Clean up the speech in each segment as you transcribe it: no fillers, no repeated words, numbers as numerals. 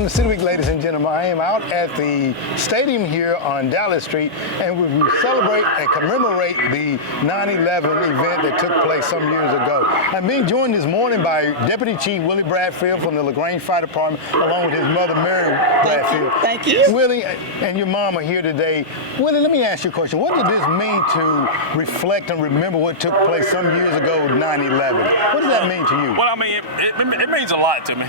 Welcome to City Week, ladies and gentlemen. I am out at the stadium here on Dallas Street, and we celebrate and commemorate the 9/11 event that took place some years ago. I'm being joined this morning by Deputy Chief Willie Bradfield from the LaGrange Fire Department, along with his mother, Mary Bradfield. Thank you. Willie and your mom are here today. Willie, let me ask you a question. What did this mean to reflect and remember what took place some years ago, 9/11? What does that mean to you? Well, I mean, it means a lot to me.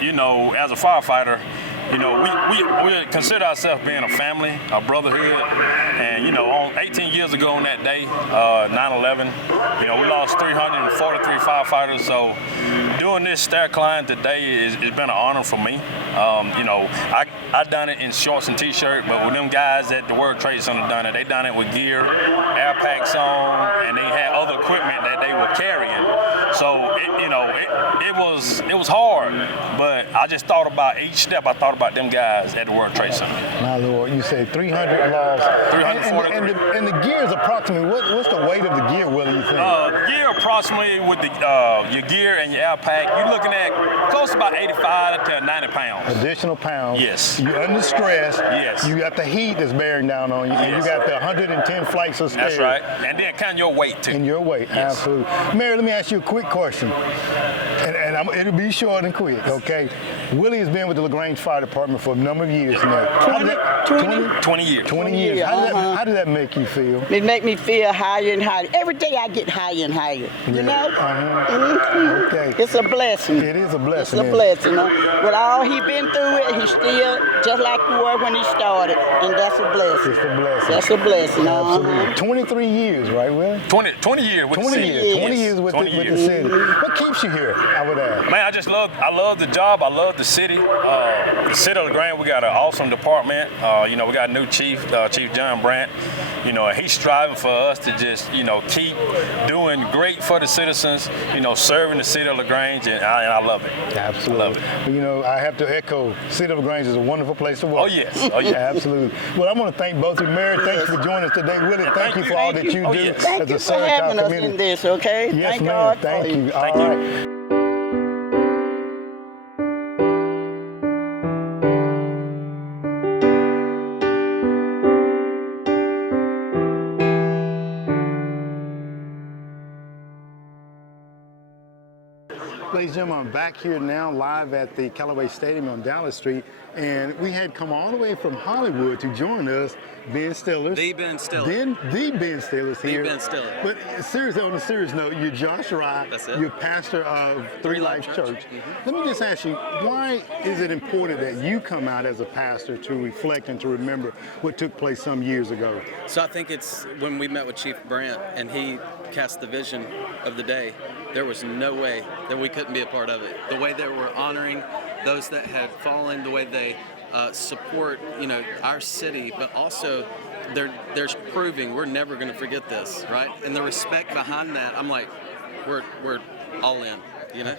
You know, as a firefighter, you know, we consider ourselves being a family, a brotherhood, and you know, 18 years ago on that day, 9/11, you know, we lost 343 firefighters. So doing this stair climb today has been an honor for me. You know, I done it in shorts and t-shirt, but with them guys at the World Trade Center done it, they done it with gear, air packs on, and they had other equipment that they were carrying. So it was hard, but I just thought about each step. I thought about them guys at the World Trade Center. My Lord, you say 300 lost. 343. And the gear is approximately, what's the weight of the gear, Willie, you think? Gear approximately with the your gear and your air pack, you're looking at close to about 85 to 90 pounds. Additional pounds. Yes. You're under stress. Yes. You got the heat that's bearing down on you, and you got the 110 flights of stairs. That's right. And then kind of your weight too. And your weight, yes. Absolutely. Mary, let me ask you a quick question. And it'll be short and quick, okay? Willie has been with the LaGrange Fire Department for a number of years now. 20 years. 20 years. How did that make you feel? It make me feel higher and higher. Every day I get higher and higher, you know? Okay. It's a blessing. It is a blessing. It's a blessing. With all he been through it, he's still just like you were when he started, and that's a blessing. It's a blessing. That's a blessing. Absolutely. 23 years, right, Willie? 20 years with the city. 20 years with the city. What keeps you here, I would ask? Man, I love the job. I love the city. The city of LaGrange, we got an awesome department. You know, we got a new chief, Chief John Brandt. You know, he's striving for us to just, you know, keep doing great for the citizens, you know, serving the city of LaGrange, and I love it. Absolutely. I love it. You know, I have to echo, City of LaGrange is a wonderful place to work. Oh, yes. Oh, yeah. Absolutely. Well, I want to thank both of you. Mary, thank you for joining us today. Willie, thank you for all that you do yes. Thank you as a for servant having to our us community. in this, okay? Yes, Thank ma'am. God Thank for you. Thank All you. right. Ladies and gentlemen, I'm back here now live at the Callaway Stadium on Dallas Street, and we had come all the way from Hollywood to join us, Ben Stillers. The Ben Stillers. The Ben Stillers here. The Ben Stillers. But seriously, on a serious note, you're Josh Rye. That's it. You're pastor of Three Life Church. Let me just ask you, why is it important that you come out as a pastor to reflect and to remember what took place some years ago? So I think it's when we met with Chief Brandt and he cast the vision of the day, there was no way that we couldn't be a part of it. The way they were honoring those that had fallen, the way they support, you know, our city, but also they're proving we're never going to forget this, right? And the respect behind that, I'm like, we're all in, you know?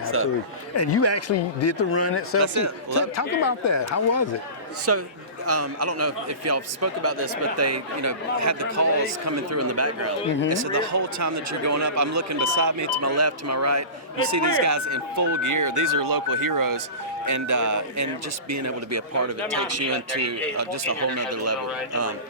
Absolutely. And you actually did the run itself. That's it. Talk about that. How was it? So, I don't know if y'all spoke about this, but they, you know, had the calls coming through in the background. And so the whole time that you're going up, I'm looking beside me, to my left, to my right. You see these guys in full gear. These are local heroes. And just being able to be a part of it takes you into just a whole nother level.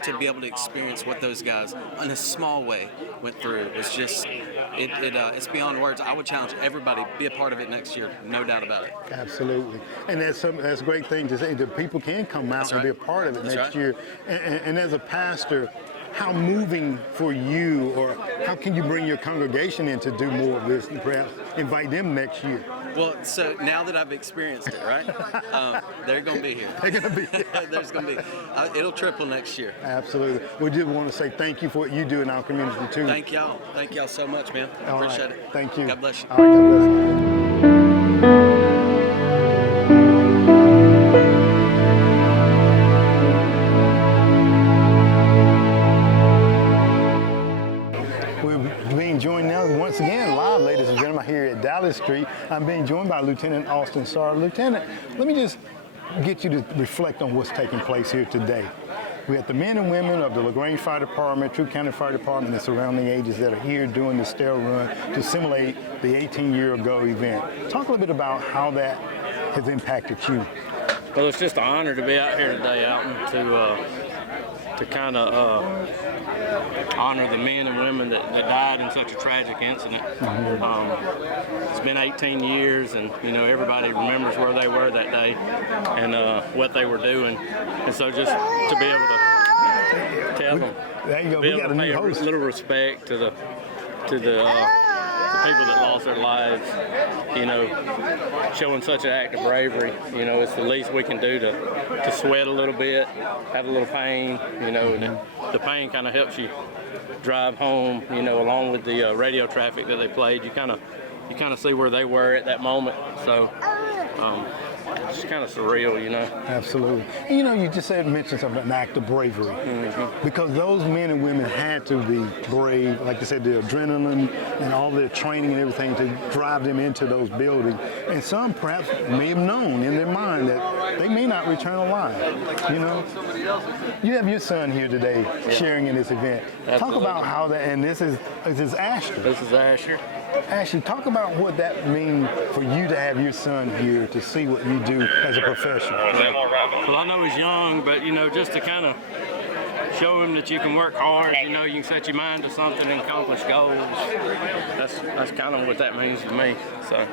To be able to experience what those guys, in a small way, went through was just, it's beyond words. I would challenge everybody, be a part of it next year, no doubt about it. Absolutely. And that's a great thing to say, that people can come out and be a part of it next year. And as a pastor, how moving for you, or how can you bring your congregation in to do more of this and perhaps invite them next year? Well, so now that I've experienced it, right? They're going to be here. They're going to be here. There's going to be, it'll triple next year. Absolutely. We do want to say thank you for what you do in our community too. Thank y'all. Thank y'all so much, man. Appreciate it. Thank you. God bless you. All right, God bless you. Joined now once again live, ladies and gentlemen, here at Dallas Street. I'm being joined by Lieutenant Austin Sarr. Lieutenant, let me just get you to reflect on what's taking place here today. We have the men and women of the LaGrange Fire Department, Troup County Fire Department, and the surrounding agencies that are here doing the stair run to simulate the 18-year-ago event. Talk a little bit about how that has impacted you? Well, it's just an honor to be out here today, Alton, to kind of honor the men and women that died in such a tragic incident. It's been 18 years, and everybody remembers where they were that day and what they were doing, and so just to be able to tell them, There you go. be We able got to a pay new a host. little respect to the people that lost their lives, showing such an act of bravery. It's the least we can do to sweat a little bit, have a little pain, and the pain kind of helps you drive home, along with the radio traffic that they played. You kind of see where they were at that moment. So it's kind of surreal, Absolutely. And you just mentioned something, an act of bravery. Because those men and women had to be brave, like you said, the adrenaline and all their training and everything to drive them into those buildings. And some perhaps may have known in their mind that they may not return alive. You have your son here today sharing in this event. Absolutely. Talk about how that, and this is Asher. This is Asher. Ashley, talk about what that means for you to have your son here to see what you do as a professional. Well, I know he's young, but just to kind of show him that you can work hard, you can set your mind to something and accomplish goals. That's kind of what that means to me. So.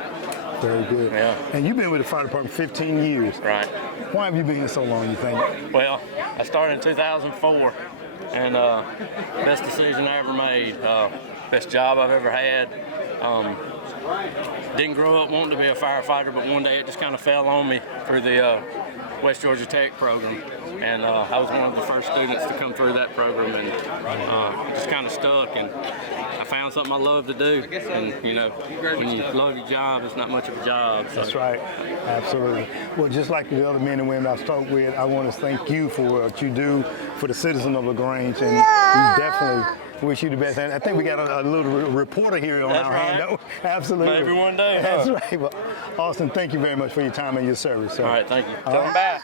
Very good. Yeah. And you've been with the fire department 15 years. Right. Why have you been here so long, you think? Well, I started in 2004, and best decision I ever made. Best job I've ever had. Didn't grow up wanting to be a firefighter, but one day it just kind of fell on me through the West Georgia Tech program, and I was one of the first students to come through that program, and just kind of stuck, and I found something I love to do, and when you love your job, it's not much of a job. So. That's right, absolutely. Well, just like the other men and women I've spoke with, I want to thank you for what you do for the citizens of LaGrange, and we definitely wish you the best. And I think we got a little reporter here on our hand. Right. Absolutely. Maybe one day. That's right. Well, Austin, thank you very much for your time and your service, sir. All right, thank you. All right. Back.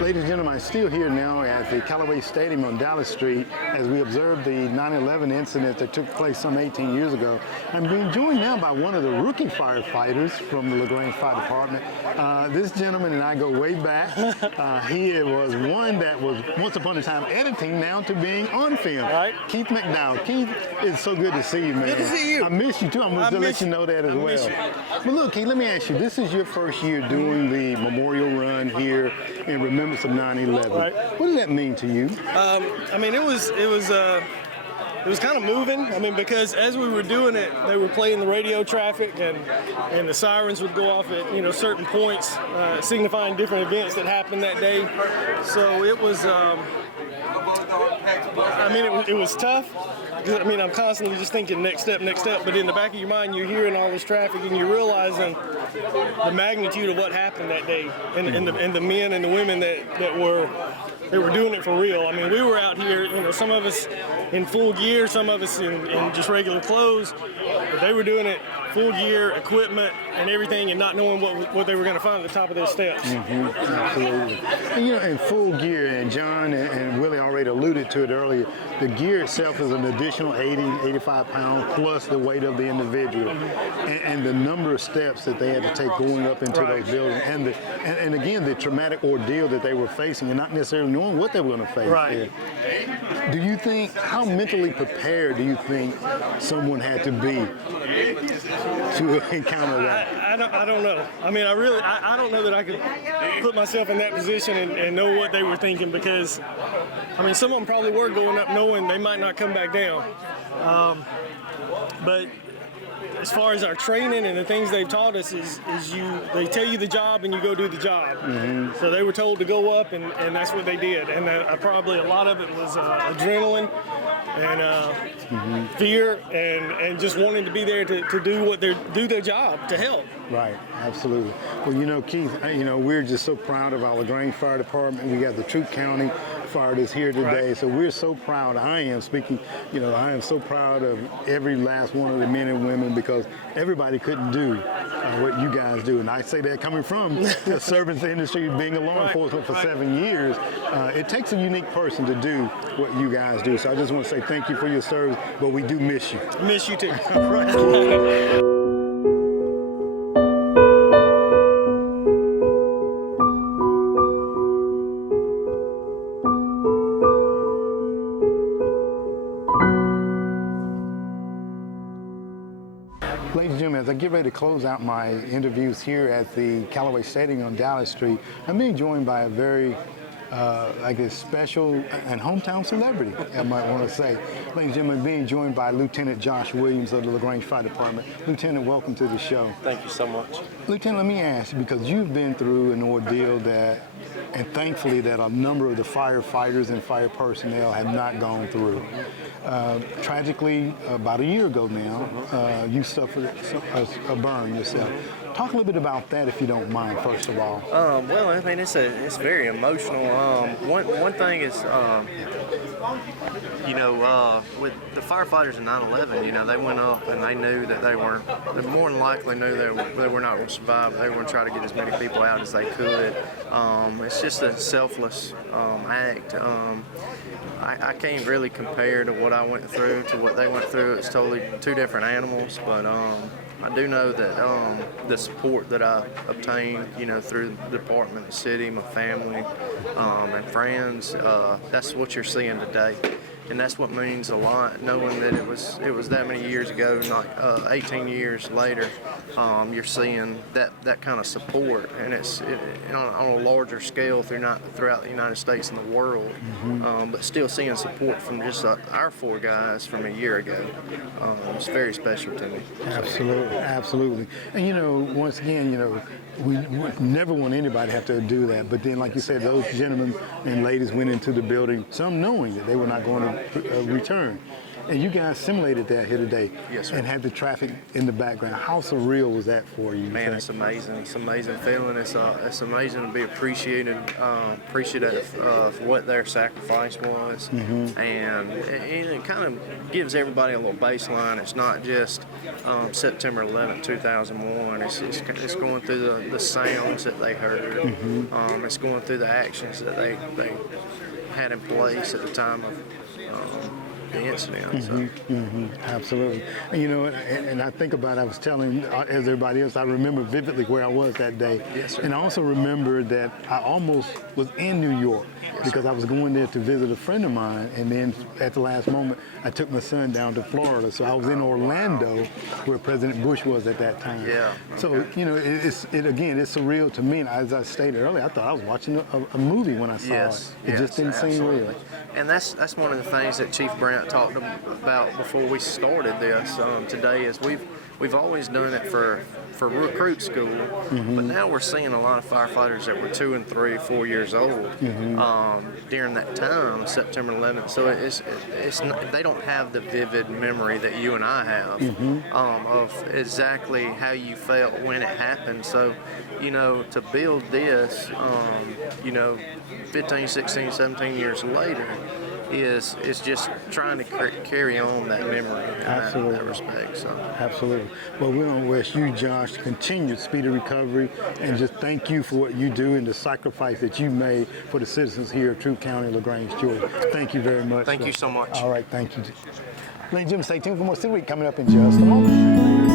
Ladies and gentlemen, I'm still here now at the Callaway Stadium on Dallas Street as we observe the 9/11 incident that took place some 18 years ago. I'm being joined now by one of the rookie firefighters from the LaGrange Fire Department. This gentleman and I go way back. He was one that was once upon a time editing, now to being on film. Right. Keith McDowell. Keith, it's so good to see you, man. Good to see you. I miss you too. I'm going to let you know that as well. But look, Keith, let me ask you, this is your first year doing the memorial run here in remembrance of 9/11. Right. What does that mean to you? I mean, it was kind of moving. I mean, because as we were doing it, they were playing the radio traffic, and the sirens would go off at certain points, signifying different events that happened that day. So it was. It was tough. I mean, I'm constantly just thinking next step, but in the back of your mind, you're hearing all this traffic and you're realizing the magnitude of what happened that day, and the men and the women that were doing it for real. I mean, we were out here, some of us in full gear, some of us in just regular clothes, but they were doing it full gear, equipment, and everything, and not knowing what they were going to find at the top of those steps. Absolutely. And in full gear, and John and Willie already alluded to it earlier, the gear itself is an additional 80, 85 pounds plus the weight of the individual, and the number of steps that they had to take going up into those buildings, and again, the traumatic ordeal that they were facing, and not necessarily knowing what they were going to face. Right. Do you think, how mentally prepared do you think someone had to be to encounter that? I don't know. I mean, I don't know that I could put myself in that position and know what they were thinking, because, I mean, some of them probably were going up knowing they might not come back down. But as far as our training and the things they've taught us they tell you the job and you go do the job. So they were told to go up, and that's what they did. And probably a lot of it was adrenaline and fear and just wanting to be there to do their job, to help. Right, absolutely. Well, Keith, we're just so proud of our LaGrange Fire Department. We got the Troup County firefighters here today. Right. So we're so proud. I am speaking, I am so proud of every last one of the men and women, because everybody couldn't do what you guys do. And I say that coming from the service industry, being a law enforcement for 7 years. It takes a unique person to do what you guys do. So I just want to say thank you for your service, but we do miss you. Miss you too. Ladies and gentlemen, as I get ready to close out my interviews here at the Callaway Stadium on Dallas Street, I'm being joined by a very special and hometown celebrity, I might want to say. Ladies and gentlemen, being joined by Lieutenant Josh Williams of the LaGrange Fire Department. Lieutenant, welcome to the show. Thank you so much. Lieutenant, let me ask you, because you've been through an ordeal and thankfully that a number of the firefighters and fire personnel have not gone through. Tragically, about a year ago now, you suffered a burn yourself. Talk a little bit about that, if you don't mind, first of all. Well, I mean, it's very emotional. One thing is, with the firefighters in 9/11, they went up and they knew that they more than likely knew they were not going to survive. They were going to try to get as many people out as they could. It's just a selfless act. I can't really compare to what I went through to what they went through. It's totally two different animals, but I do know that the support that I obtained, through the department, the city, my family, and friends, that's what you're seeing today. And that's what means a lot, knowing that it was that many years ago, not 18 years later, you're seeing that kind of support, and it's on a larger scale throughout the United States and the world, but still seeing support from just our four guys from a year ago. It's very special to me. Absolutely, absolutely. And once again, we never want anybody to have to do that, but then, like you said, those gentlemen and ladies went into the building, some knowing that they were not going to return. And you guys simulated that here today. Yes, sir. And had the traffic in the background. How surreal was that for you? Man, it's amazing. It's an amazing feeling. It's amazing to be appreciative of what their sacrifice was. And it kind of gives everybody a little baseline. It's not just September 11th, 2001. It's going through the sounds that they heard. It's going through the actions that they had in place at the time of the incident. Absolutely. And I think about, I was telling, as everybody else, I remember vividly where I was that day. Yes, sir. And I also remember that I almost was in New York because I was going there to visit a friend of mine, and then at the last moment, I took my son down to Florida. So I was in Orlando, where President Bush was at that time. Yeah. So, it's surreal to me. And as I stated earlier, I thought I was watching a movie when I saw it. It just didn't seem real. And that's one of the things that Chief Brandt talked about before we started this today, is we've always done it for recruit school, but now we're seeing a lot of firefighters that were 2 and 3, 4 years old during that time, September 11th. So they don't have the vivid memory that you and I have of exactly how you felt when it happened. So, to build this, 15, 16, 17 years later, is just trying to carry on that memory in that respect. So. Absolutely. Well, we want to wish you, Josh, continued speedy recovery, and just thank you for what you do and the sacrifice that you made for the citizens here of Troup County, LaGrange, Georgia. Thank you very much. Thank you so much. All right, thank you. Ladies and gentlemen, stay tuned for more City Week coming up in just a moment.